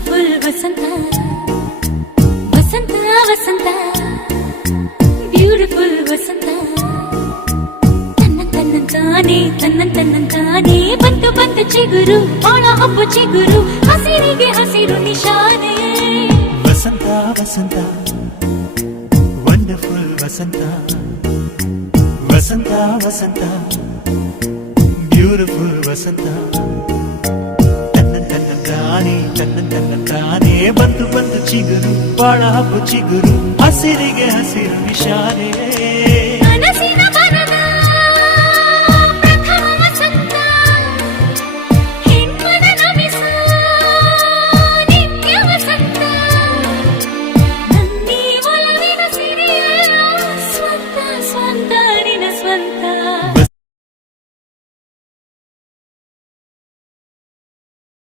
beautiful ವಸಂತ ವಸಂತ ವಸಂತ beautiful ವಸಂತ ತನ್ನಂತಾನೆ ಬಂತು ಬಂತು ಚಿಗುರು ಬಾಳ ಹಬ್ಬ ಚಿಗುರು ಹಸಿರಿಗೆ ಹಸಿರು ನಿಶಾನೆ ವಸಂತ ವಸಂತ ವಂಡರ್ಫುಲ್ ವಸಂತ ವಸಂತ ವಸಂತ ಬ್ಯೂಟಿಫುಲ್ ವಸಂತ ತನ್ನಂತಾನೆ ಬಂತು ಬಂತು ಚಿಗುರು ಬಾಳ ಹಬ್ಬ ಚಿಗುರು ಹಸಿರಿಗೆ ಹಸಿರು ನಿಶಾನೆ